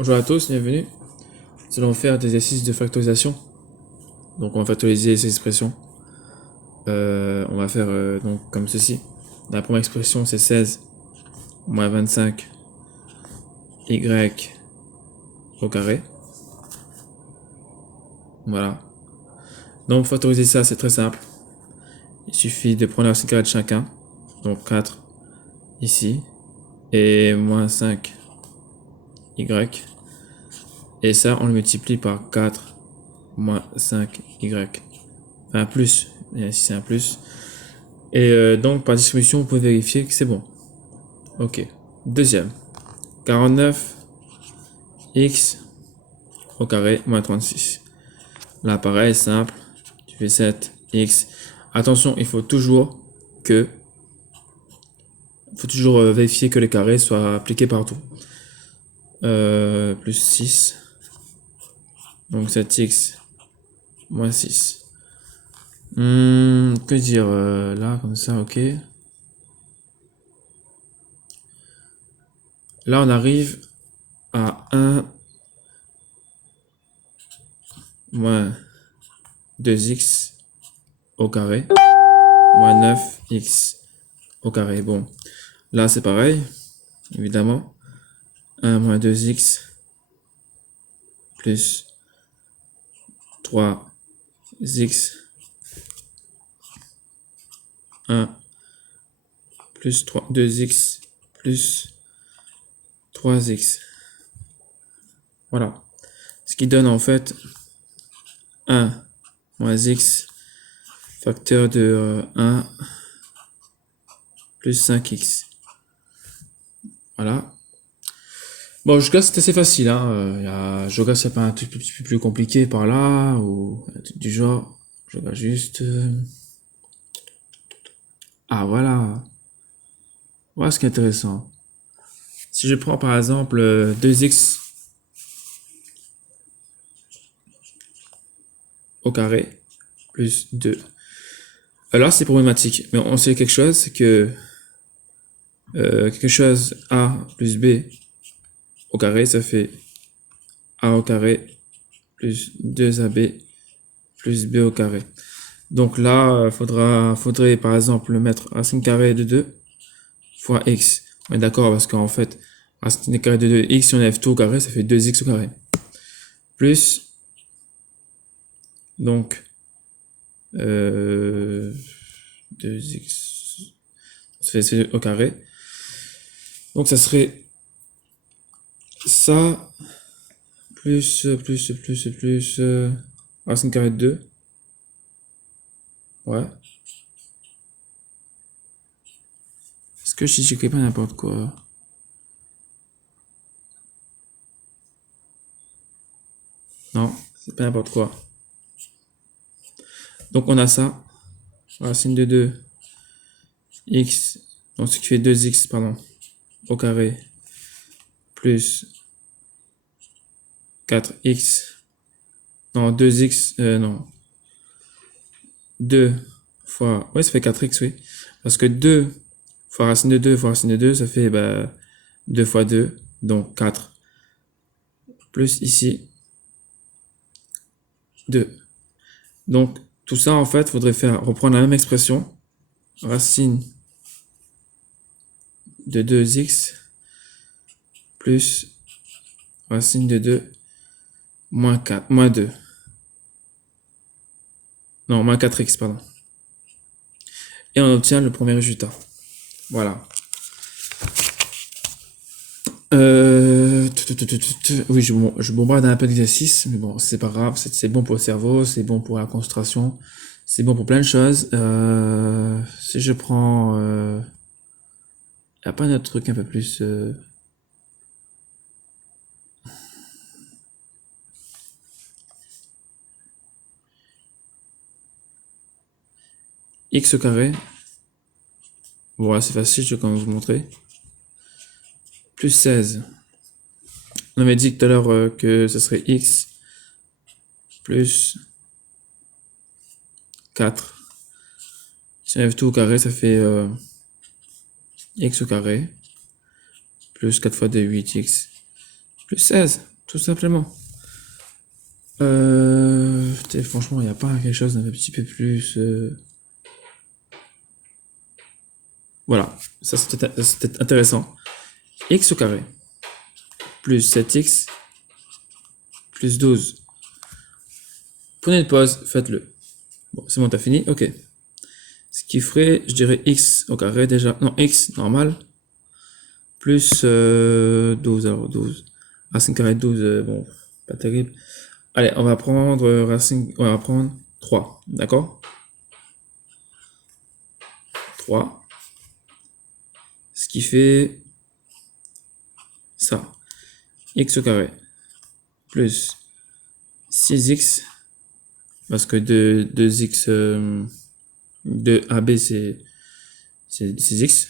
Bonjour à tous, bienvenue. Nous allons faire des exercices de factorisation. Donc on va factoriser ces expressions. On va faire donc comme ceci. La première expression c'est 16 moins 25 y au carré. Voilà. Donc pour factoriser ça c'est très simple. Il suffit de prendre la racine carrée de chacun. Donc 4 ici. Et moins 5 y. Et ça on le multiplie par 4 moins 5 y. Enfin plus. Et ici c'est un plus. Et donc par distribution vous pouvez vérifier que c'est bon. Ok. Deuxième. 49 x au carré moins 36. Là pareil, simple. Tu fais 7 x. Attention, il faut toujours vérifier que les carrés soient appliqués partout. Plus 6. Donc 7x moins 6. Que dire là, comme ça, ok. Là, on arrive à 1 moins 2x au carré moins 9x au carré. Bon, là c'est pareil, évidemment. 1 moins 2x plus 3x 1 plus 3, 2x plus 3x. Voilà. Ce qui donne en fait 1 moins x facteur de 1 plus 5x. Voilà. Bon, jusqu'à c'est assez facile. Hein. Je regarde s'il n'y a pas un truc plus compliqué par là ou un truc du genre. Je regarde juste. Ah, voilà. Voilà ce qui est intéressant. Si je prends par exemple 2x au carré plus 2. Alors c'est problématique, mais on sait quelque chose, c'est que quelque chose a plus b au carré, ça fait a au carré plus 2ab plus b au carré. Donc là, faudrait par exemple mettre racine carrée de 2 fois x. On est d'accord parce qu'en fait, racine carrée de 2x, si on enlève tout au carré, ça fait 2x au carré. Plus, donc, 2x, ça fait c au carré. Donc ça serait ça, plus, racine carrée de 2. Ouais. Est-ce que je n'écris pas n'importe quoi? Non, c'est pas n'importe quoi. Donc on a ça, racine de 2, x, donc ce qui fait 2x, pardon, au carré, plus 4x, non, 2x, non, 2 fois, ouais, ça fait 4x, oui, parce que 2 fois racine de 2 fois racine de 2, ça fait 2 fois 2, donc 4, plus ici, 2. Donc, tout ça, en fait, faudrait reprendre la même expression, racine de 2x, plus racine de 2, moins 4, moins 2. Non, moins 4x, pardon. Et on obtient le premier résultat. Voilà. Oui, je bombarde un peu d'exercice, mais bon, c'est pas grave, c'est bon pour le cerveau, c'est bon pour la concentration, c'est bon pour plein de choses. Si je prends... y a pas un autre truc un peu plus... x au carré. Voilà, c'est facile, je vais quand même vous montrer. Plus 16. On avait dit tout à l'heure que ce serait x plus 4. Si on enlève tout au carré, ça fait x au carré plus 4 fois 2, 8x plus 16, tout simplement. Franchement, il n'y a pas quelque chose d'un petit peu plus... Voilà, ça c'était intéressant. X au carré, plus 7x, plus 12. Prenez une pause, faites-le. Bon, c'est bon, t'as fini? Ok. Ce qui ferait, je dirais x au carré déjà. Non, x normal. Plus 12, alors 12. Racine carrée de 12, bon, pas terrible. Allez, on va prendre on va prendre 3, d'accord? 3. Ce qui fait ça. X au carré. Plus 6x. Parce que 2x, 2ab c'est 6x.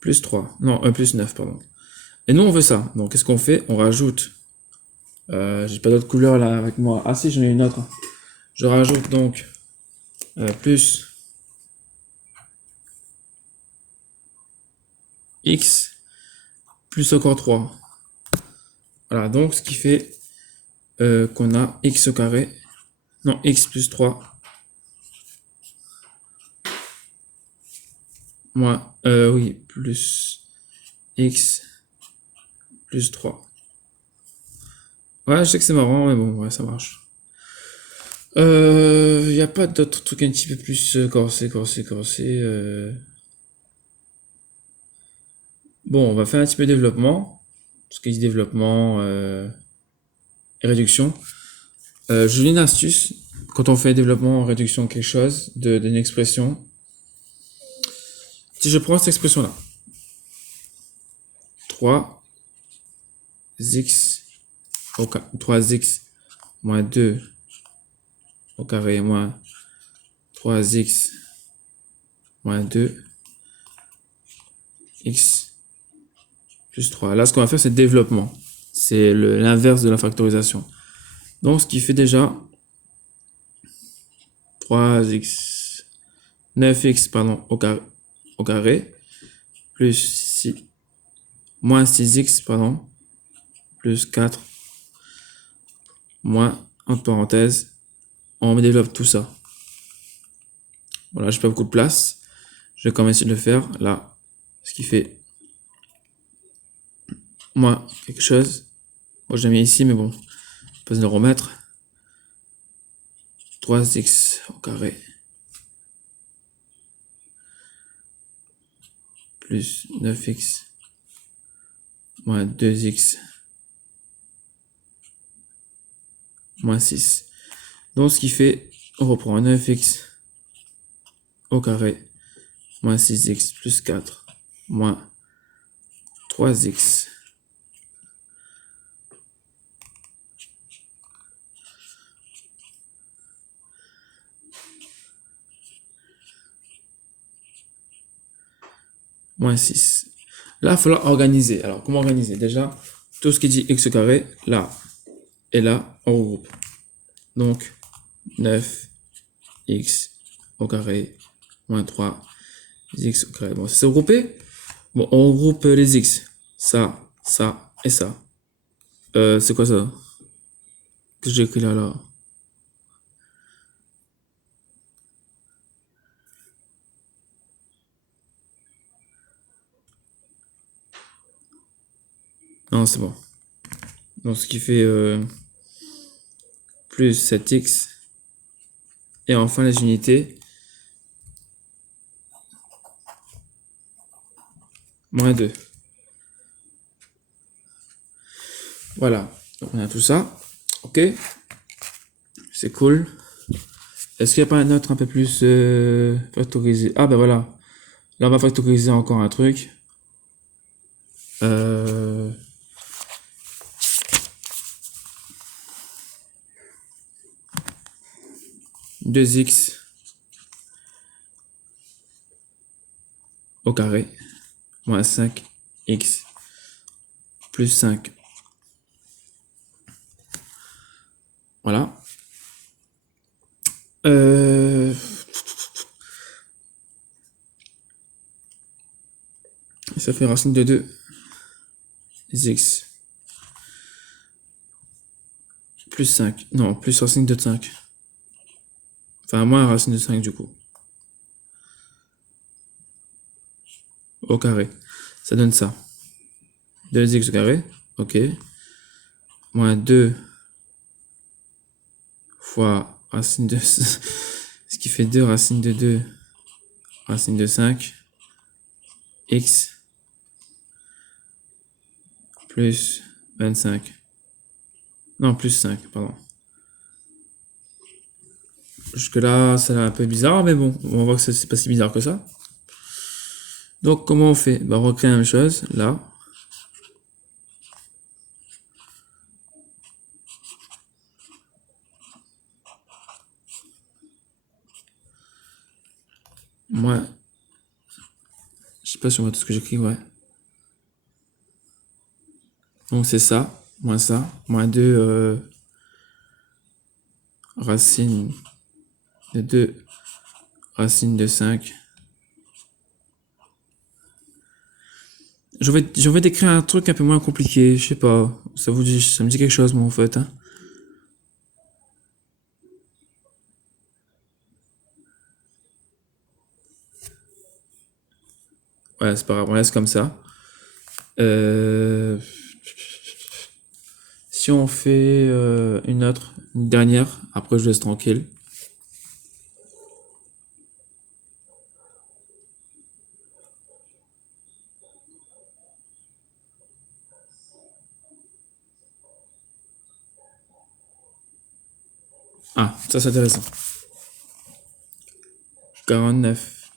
Plus 3. Non, plus 9, pardon. Et nous, on veut ça. Donc, qu'est-ce qu'on fait? On rajoute. J'ai pas d'autre couleur là avec moi. Ah si, j'en ai une autre. Je rajoute donc plus x plus encore 3. Voilà, donc ce qui fait qu'on a x au carré. Non, x plus 3. Moins, oui, plus x plus 3. Ouais, je sais que c'est marrant, mais bon, ouais, ça marche. Y a pas d'autres trucs un petit peu plus corsés. Bon, on va faire un petit peu de développement. Tout ce qui est développement et réduction. Je lis une astuce. Quand on fait développement, réduction, quelque chose, d'une expression. Si je prends cette expression-là. 3x 3x moins 2 au carré moins 3x moins 2 x plus 3. Là, ce qu'on va faire, c'est développement. C'est l'inverse de la factorisation. Donc, ce qui fait déjà 3x 9x pardon, au carré plus 6, moins 6x pardon, plus 4 moins, entre parenthèses, on développe tout ça. Voilà, j'ai pas beaucoup de place. Je vais quand même essayer de le faire là. Ce qui fait moins quelque chose. Bon, j'ai mis ici, mais bon, je peux le remettre. 3x au carré plus 9x moins 2x moins 6. Donc, ce qui fait, on reprend 9x au carré moins 6x plus 4 moins 3x moins 6. Là, il va falloir organiser. Alors, comment organiser? Déjà, tout ce qui dit x au carré, là et là, on regroupe. Donc, 9x au carré moins 3x au carré. Bon, c'est regroupé. Bon, on regroupe les x. Ça et ça. C'est quoi ça que j'ai écrit là? Non, c'est bon. Donc, ce qui fait plus 7x. Et enfin, les unités. Moins 2. Voilà. Donc, on a tout ça. Ok. C'est cool. Est-ce qu'il n'y a pas un autre un peu plus factorisé? Ah ben voilà. Là, on va factoriser encore un truc. 2x au carré moins 5x plus 5. Voilà. Ça fait racine de 2 x plus 5. Non, plus racine de 5. Enfin, moins racine de 5 du coup. Au carré. Ça donne ça. 2x au carré. Ok. Moins 2 fois racine de... Ce qui fait 2 racine de 2 racine de 5. X plus 25. Non, plus 5, pardon. Jusque là, ça a l'air un peu bizarre, mais bon, on va voir que c'est pas si bizarre que ça. Donc, comment on fait? Bah, on recrée la même chose, là. Moi, je sais pas si on voit tout ce que j'écris, ouais. Donc, c'est ça, moins 2 racine de 2 racine de 5. J'ai envie d'écrire un truc un peu moins compliqué, je sais pas. Ça me dit quelque chose, moi, en fait, hein. Ouais, c'est pas grave, on laisse comme ça. Si on fait une dernière, après je laisse tranquille. Ah, ça c'est intéressant. 49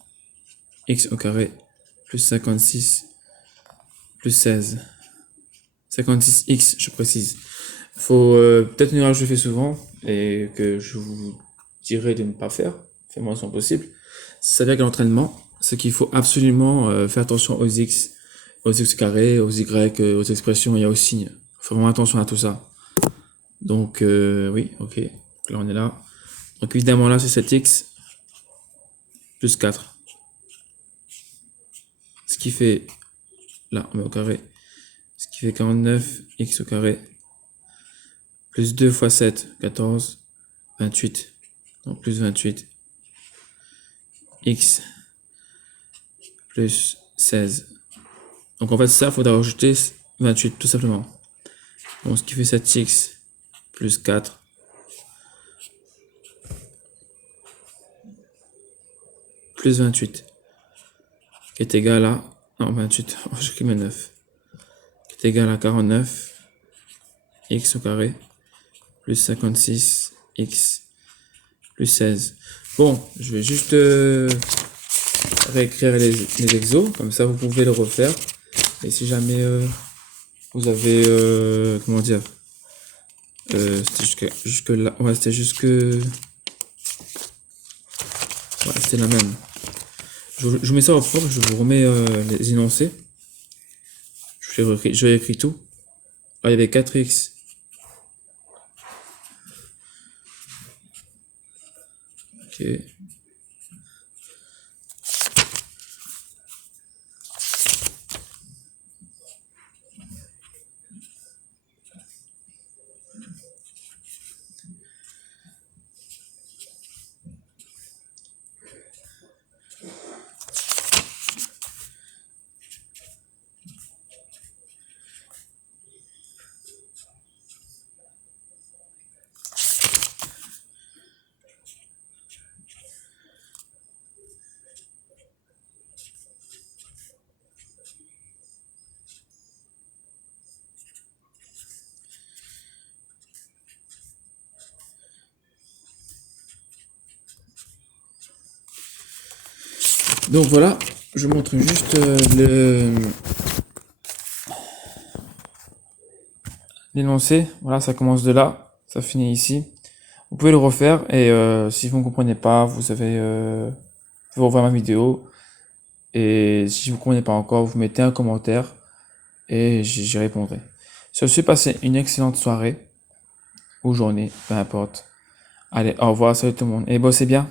x au carré plus 56 plus 16. 56x, je précise. Faut peut-être une erreur que je fais souvent et que je vous dirais de ne pas faire, fait moins souvent possible. C'est avec l'entraînement, c'est qu'il faut absolument faire attention aux x au carré, aux y, aux expressions et aux signes. Faut vraiment attention à tout ça. Donc oui, ok. Là on est là. Donc évidemment là c'est 7x plus 4. Ce qui fait, là on met au carré, ce qui fait 49x au carré plus 2 fois 7, 14, 28. Donc plus 28. X plus 16. Donc en fait ça, il faudra rajouter 28 tout simplement. Donc ce qui fait 7x plus 4 plus 28 qui est égal à... Non, 28, j'ai mis 9. Qui est égal à 49 x au carré plus 56 x plus 16. Bon, je vais juste réécrire les exos, comme ça vous pouvez le refaire. Et si jamais vous avez... comment dire, c'était jusque là. Ouais, c'était jusque... Ouais, c'était la même. Je mets ça au propre, je vous remets les énoncés. Je réécris tout. Là, il y avait 4x. Ok. Donc voilà, je montre juste l'énoncé. Voilà, ça commence de là, ça finit ici. Vous pouvez le refaire et si vous ne comprenez pas, vous pouvez revoir ma vidéo. Et si vous ne comprenez pas encore, vous mettez un commentaire et j'y répondrai. Sur ce, passez une excellente soirée ou journée, peu importe. Allez, au revoir, salut tout le monde et bossez bien.